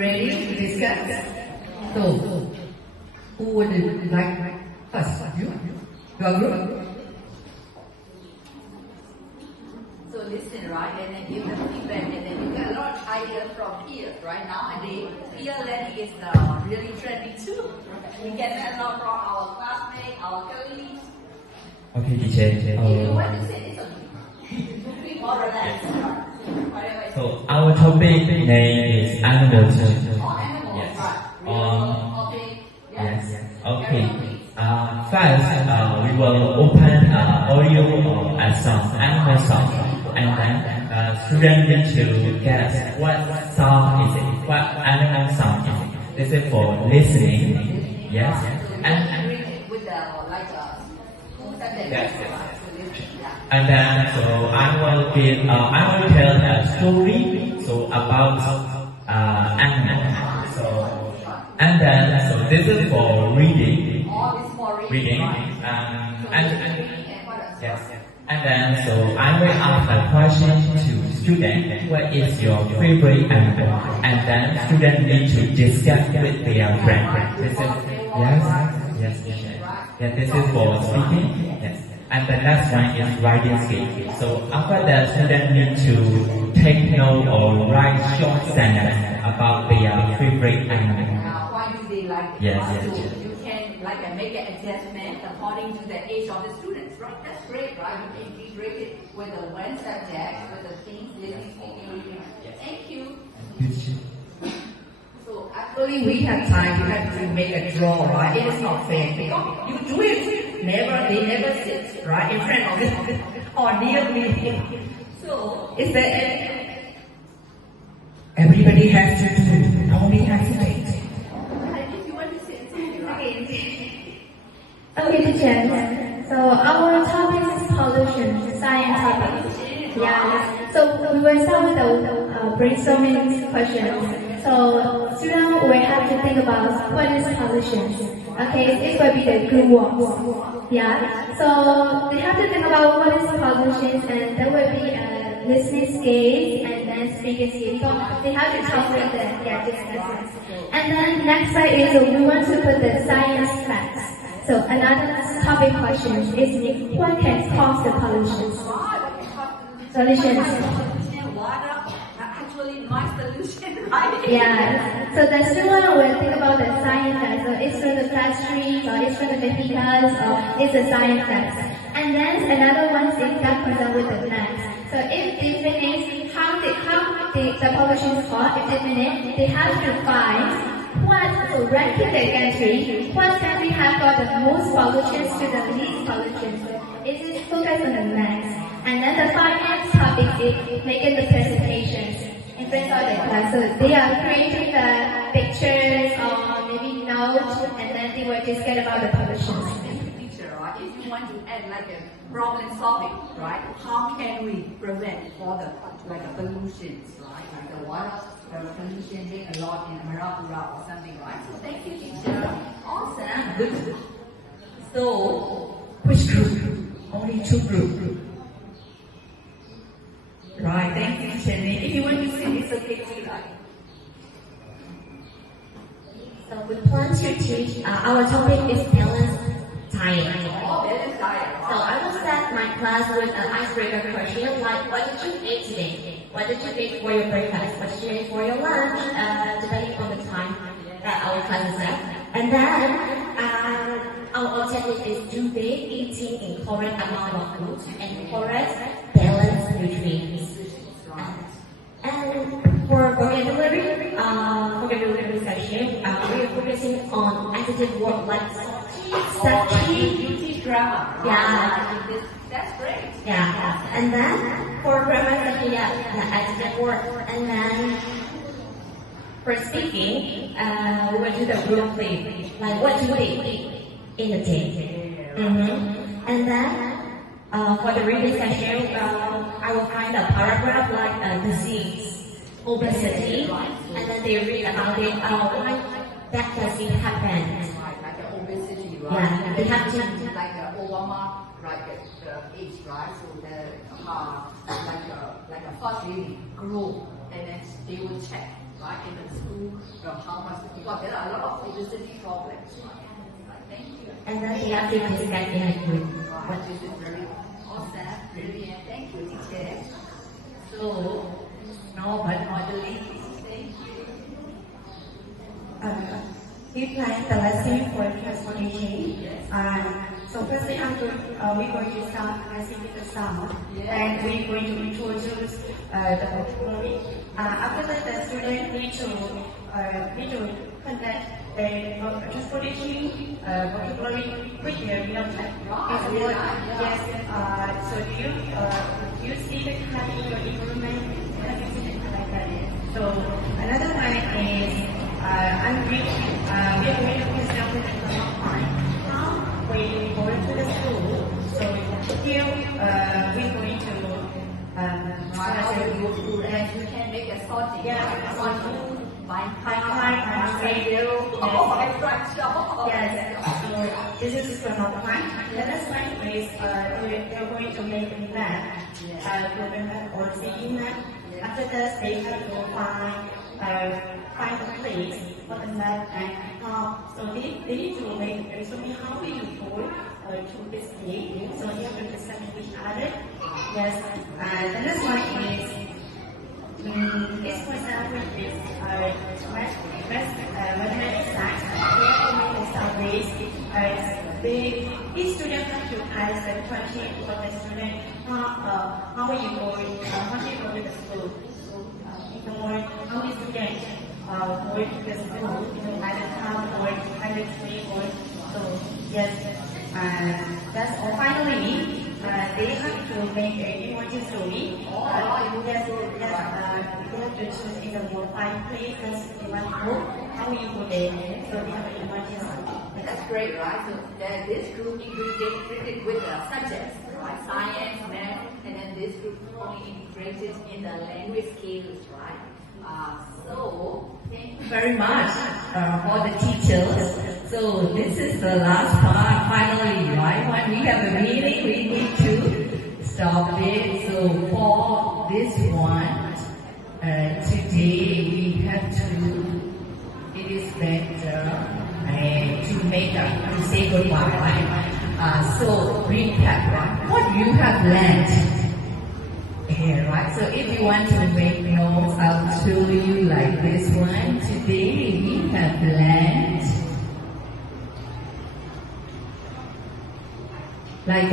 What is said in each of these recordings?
ready to discuss? So, who would like first? You? Your group? So listen, right, and then give them feedback, and then you get a lot of ideas from here, right? Nowadays, peer learning is really trendy too. We get that a lot from our classmates, our colleagues. Okay, teacher. If you want to say it's okay. Be more relaxed. Whatever. So our topic name is animals. Animals, Yes. right. Yes. Okay. First, we will open audio and song, animal song, and then students need to guess what song is it, what animal song is it. This is for listening. Yes. And With the yes. And then, so I will tell a story, so about animal. So, and then, so this is for reading, yes. And then, so I will ask a question to student, what is your favorite animal? And then students need to discuss with their friend. This is, yes, yeah, this is for speaking, yes. And the next one is writing skill. So after that, students need to take note or write short sentences about their favorite animal. Why do they like it? Yes. You can make an adjustment according to the age of the students, right? That's great, right? You can integrate it with the one subject, with the things, listening, speaking, reading. Thank you. So actually we have time, we have to make a draw, right? It is not fair because you do it, they never sit, right, in front of it or near me. So is there everybody has to do, nobody has to wait. If you want to say something, right? Okay, teacher. So our topic is pollution, science topic. Yeah. So we will start with the brainstorming questions. So students will have to think about what is pollution. Okay, this will be the good ones. Yeah. So they have to think about what is pollution, and there will be listening skills and then speaking skills. So they have to talk with the discuss. And then next slide is we want to put the science facts. So another topic question is what can cause the pollution? Solutions. Water, actually my solution, right? Yeah. So the student will think about the science facts. So it's from the factories, or it's from the vehicles, or it's a science facts. And then another one is that present with the maths. So if they finish how the pollution is caused, if they finish, they have to find so ranking the country, what country have got the most pollutions to the least pollution. So it is focused on the maths. And then the finance topic is making the presentations in front of the class. So they are creating the pictures or maybe notes, and then they will discuss about the pollutions. Teacher, right? If you want to add like a problem solving, right? How can we prevent all the pollutions, right? Like the water pollution being a lot in Marapura or something, right? So thank you, teacher. Awesome. Good. So which group? Only two groups. Right, thank you, Jenny. If you want to sing, it's okay too, right? So we plan to teach, our topic is balanced diet. So I will start my class with an icebreaker question like, what did you eat today? What did you eat for your breakfast? What did you eat for your lunch? Depending on the time that our class is at. And then our objective is to be eating in correct amount of food and correct balanced nutrients. And for vocabulary session, we are focusing on adjective word like Beauty grammar. Yeah. That's great. Yeah. And then for grammar session, the adjective word. And then for speaking, we will do the role play. Like what do they eat in the day? And then for the reading session, I will find a paragraph like disease, obesity, and then they read about it. Why that does it happen? Like the obesity, right? Yeah, they have to like Obama, right? The age, right? So the like a first reading group, and then they will check right, in the school, how much, because there are a lot of obesity problems. Thank you. And then we have to discuss in a group. But this is very awesome, brilliant. Thank you, teacher. So, no, but not the least. Thank you. We plan the lesson for transportation. So firstly, we're going to start lesson with the sound, and we're going to introduce the vocabulary. After that, the student need to connect the transportation vocabulary with their real life. Yes. So do you see the kind in your environment? Like that. So another one is we are going to present with the time how we go to the school. So here we're going to You can make a sorting. Yeah, sorting. By time, radio. Oh, extra. Yes. So this is from our time. The next one is we are going to make a map. Map or seeing map. After that, they have to find the place for the map and how. So they need to make a resume. How will you go to this place? So you have to present each other. Yes. The next one is. It's for example, this mathematics science. We have to make a survey. Each student has to ask a question for the student. How are you going? How do you go to the school? So, in the morning, how many students go to the school? Either town or either street or so. Yes, that's all. Finally, they have to make a emoji story. They have to choose in the more 5 places they want to go. How will you go there? So they have an emoji story. That's great, right? So this group integrated with the subjects, right? Science, math, and then this group only integrated in the language skills, right? So, thank you Very much for the teachers. So this is the last part finally, right? When we have a meeting, we need to stop it. So for this one, today we have to, it is better to make up, to say goodbye, right? So recap, right? What you have learned. Yeah, right. So if you want to make notes, I'll show you like this one. Today we have learned like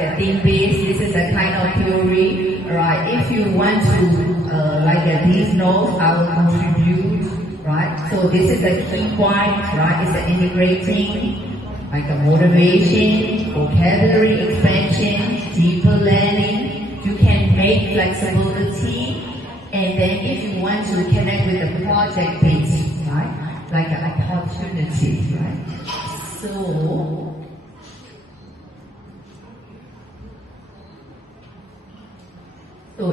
a theme base. This is a kind of theory, right? If you want to these notes, I will contribute, right? So this is a key point, right? It's the integrating, like a motivation, vocabulary expansion, deeper learning. You can make flexibility, and then if you want to connect with the project base, right? Like an opportunity, right? So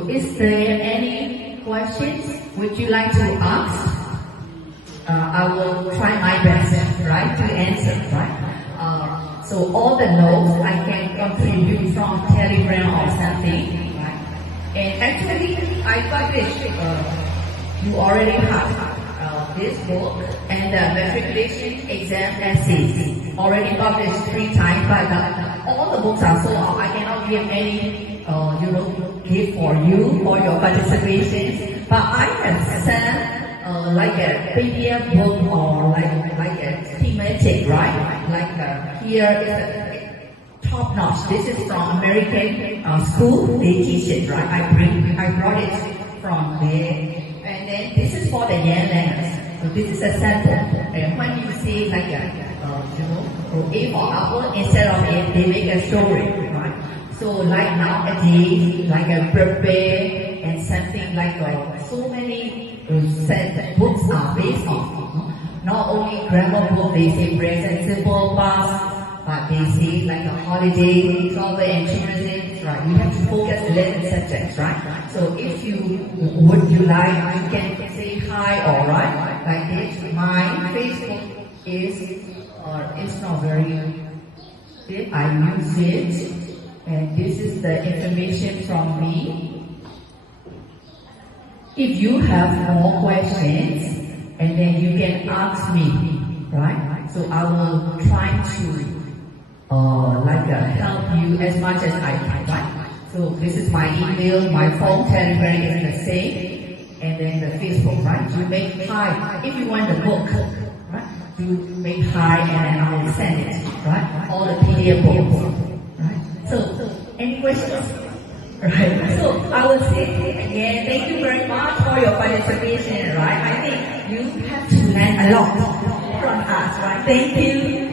is there any questions would you like to ask? I will try my best, right, to answer, right? So all the notes I can contribute from Telegram or something, right? And actually, I published, you already have this book and the matriculation exam essays already published 3 times, but all the books are sold out. I cannot give any, gift for you for your participation. But I have sent like a PDF book or like a thematic, right? Here is a top notch. This is from American school. They teach it, right? I brought it from there. And then this is for the young learners. So this is a sample. And when you see like A for apple, instead of A, they make a story, right? So like nowadays, like a birthday and something like so many books are based on not only grammar book, they say present simple, past, but they say like a holiday, travel and tourism, right? We have to focus 11 subjects, right? So if you would you like, you can say hi, alright, like this. My Facebook is, it's not very good. I use it, and this is the information from me. If you have more questions, and then you can ask me, right? So I will try to help you as much as I can, right? So this is my email, my phone, Telegram is the same, and then the Facebook, right? You make hi. If you want the book, right? You make hi and then I will send it, right? All the PDF books, right? So, any questions? Right. So I will say again, thank you very much for your participation, right? I think you have to learn a lot from us, right? Thank you.